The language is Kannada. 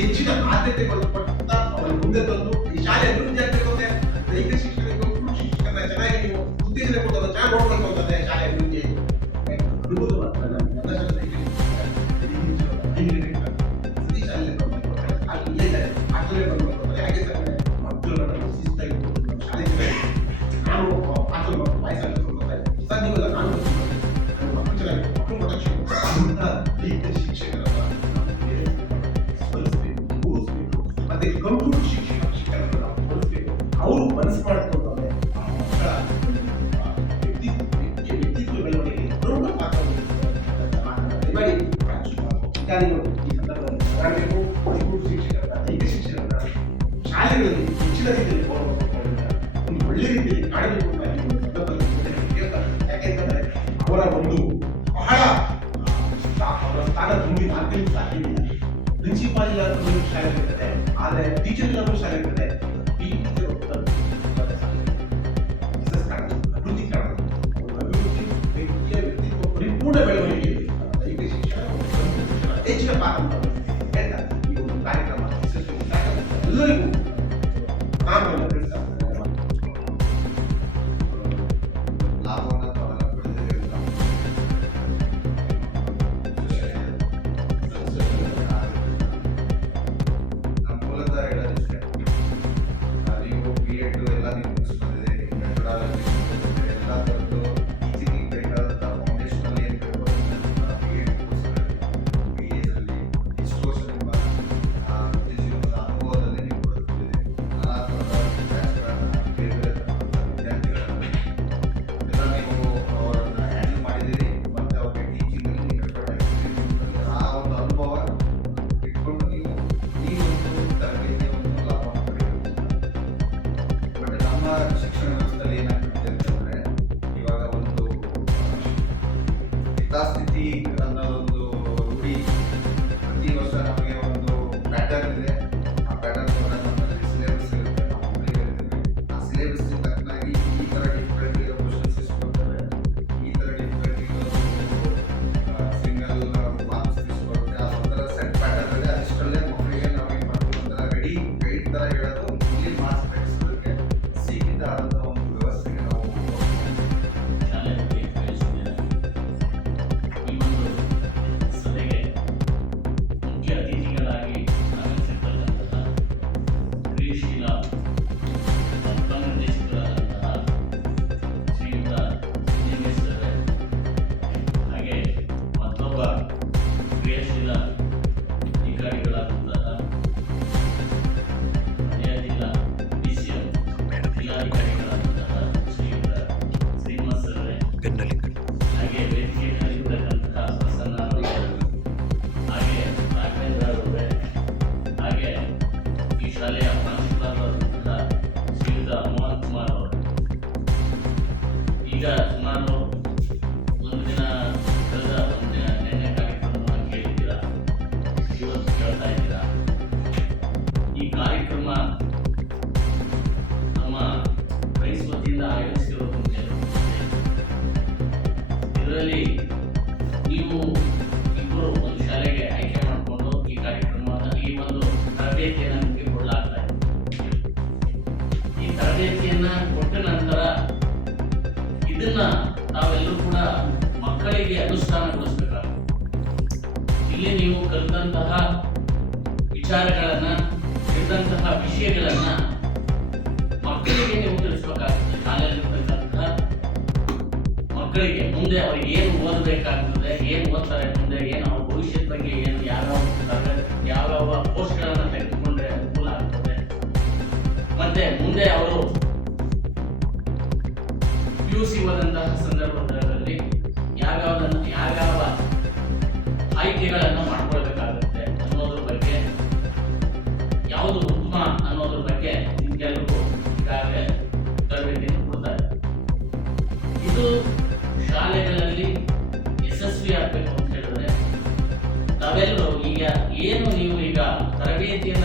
ಹೆಚ್ಚಿನ ಆದ್ಯತೆ ಕೊಡಲ್ಪಟ್ಟಂತ ಅವರ ಮುಂದೆ ತಂದು ಈ ಶಾಲೆ ಅಭಿವೃದ್ಧಿ ಆಗ್ಬೇಕು ಅಂದ್ರೆ ದೈಹಿಕ ಶಿಕ್ಷಣಕ್ಕೂ ಶಿಕ್ಷಣ ಚೆನ್ನಾಗಿ ನೀವು ಉತ್ತೇಜನ ಕೊಟ್ಟು ಚೆನ್ನಾಗಿ ನೋಡ್ಬೇಕು ಅಂತ ಗೌರವಿಸ್ಬೇಕು ಮತ್ತೆ ಕಂಪ್ಯೂಟರ್ ಶಿಕ್ಷಕ ಶಿಕ್ಷಕರನ್ನ ನಾವು ಗೌರವಿಸ್ಬೇಕು ಅವರು ಮನಸ್ಸು ಮಾಡ್ಕೊಂಡ್ರೆ ಆ ಮಕ್ಕಳ ಆ, ವ್ಯಕ್ತಿತ್ವ ವ್ಯಕ್ತಿಯ ವ್ಯಕ್ತಿತ್ವ ಬೆಳವಣಿಗೆ ಪ್ರಮುಖ ಪಾತ್ರ ದಯಮಾಡಿ ಅಧಿಕಾರಿಗಳು ಈ ಸಂದರ್ಭದಲ್ಲಿ ಮಾಡಬೇಕು ಕಂಪ್ಯೂಟರ್ ಶಿಕ್ಷಕರನ್ನ ದೈಹಿಕ ಶಿಕ್ಷಕರನ್ನ ಶಾಲೆಗಳಲ್ಲಿ ಹೆಚ್ಚಿನ ರೀತಿಯಲ್ಲಿ ಗೌರವ ಕೊಡೋದ್ರಿಂದ ಒಂದು ಒಳ್ಳೆ ರೀತಿಯಲ್ಲಿ ಕಾಣಬೇಕು ಅಂತ ಈ ಒಂದು ಸಂದರ್ಭದಲ್ಲಿ ಜನರಿಗೆ ಕೇಳ್ತಾರೆ ಯಾಕೆಂತಂದ್ರೆ ಅವರ ಒಂದು ಬಹಳ ಆ, ಸ್ಥಾ- ಅವರ ಸ್ಥಾನ ತುಂಬಿ ಹಾಕಲಿಕ್ಕೆ ಸಾಧ್ಯವಿಲ್ಲ ಪ್ರಿನ್ಸಿಪಾಲ್ ಇಲ್ಲದ ಒಂದು ಶಾಲೆ ಇರ್ತದೆ ಆದರೆ ಟೀಚರ್ ಇಲ್ಲದ ಶಾಲೆ ಪರಿಪೂರ್ಣ ಬೆಳವಣಿಗೆ ದೈಹಿಕ ಶಿಕ್ಷಣ ಹೆಚ್ಚಿನ ಪಾತ್ರ. ಈ ಒಂದು ಕಾರ್ಯಕ್ರಮ ಎಲ್ಲರಿಗೂ ಶಿಕ್ಷಣ ವ್ಯವಸ್ಥೆಯಲ್ಲಿ ಏನಾಗ್ತಿದೆ ಅಂತಂದ್ರೆ ಇವಾಗ ಒಂದು ಹಿತಾಸ್ಥಿತಿ ಒಂದು ರೂಢಿ. ಪ್ರತಿ ವರ್ಷ ನಮಗೆ ಒಂದು ಪ್ಯಾಟರ್ನ್ ಇದೆ. creation love. ಇದರಲ್ಲಿ ನೀವು ಇಬ್ಬರು ಒಂದು ಶಾಲೆಗೆ ಆಯ್ಕೆ ಮಾಡಿಕೊಂಡು ಈ ಕಾರ್ಯಕ್ರಮವನ್ನು ಈ ಒಂದು ತರಬೇತಿಯನ್ನು ಇದೆ. ಈ ತರಬೇತಿಯನ್ನ ಕೊಟ್ಟ ನಂತರ ಇದನ್ನ ತಾವೆಲ್ಲರೂ ಕೂಡ ಮಕ್ಕಳಿಗೆ ಅನುಷ್ಠಾನಗೊಳಿಸಬೇಕಾಗುತ್ತೆ. ಇಲ್ಲಿ ನೀವು ಕಲಿತಂತಹ ವಿಚಾರಗಳನ್ನ ಕಲಿತಂತಹ ವಿಷಯಗಳನ್ನ ಮಕ್ಕಳಿಗೆ ನೀವು ಮಕ್ಕಳಿಗೆ ಮುಂದೆ ಅವ್ರಿಗೆ ಏನು ಓದಬೇಕಾಗ್ತದೆ ಏನು ಓದ್ತಾರೆ ಮುಂದೆ, ಏನು ಅವ್ರ ಭವಿಷ್ಯದ ಬಗ್ಗೆ ಏನು ಯಾವ್ಯಾವ ಯಾವ ಪೋಸ್ಟ್ಗಳನ್ನು ತೆಗೆದುಕೊಂಡ್ರೆ ಅನುಕೂಲ ಆಗ್ತದೆ. ಮತ್ತೆ ಮುಂದೆ ಅವರು ಪಿ ಯು ಸಿ ಓದಂತಹ ಸಂದರ್ಭದಲ್ಲಿ ಯಾವ್ಯಾವ ಯಾವ್ಯಾವ ಆಯ್ಕೆಗಳನ್ನು ಮಾಡ್ಕೊಳ್ಬೇಕಾಗುತ್ತೆ ಅನ್ನೋದ್ರ ಬಗ್ಗೆ, ಯಾವುದು ಉತ್ತಮ ಅನ್ನೋದ್ರ ಬಗ್ಗೆ ನಿಮ್ಗೆಲ್ಲರಿಗೂ ಏನು ನೀವು ಈಗ ತರಬೇತಿಯನ್ನು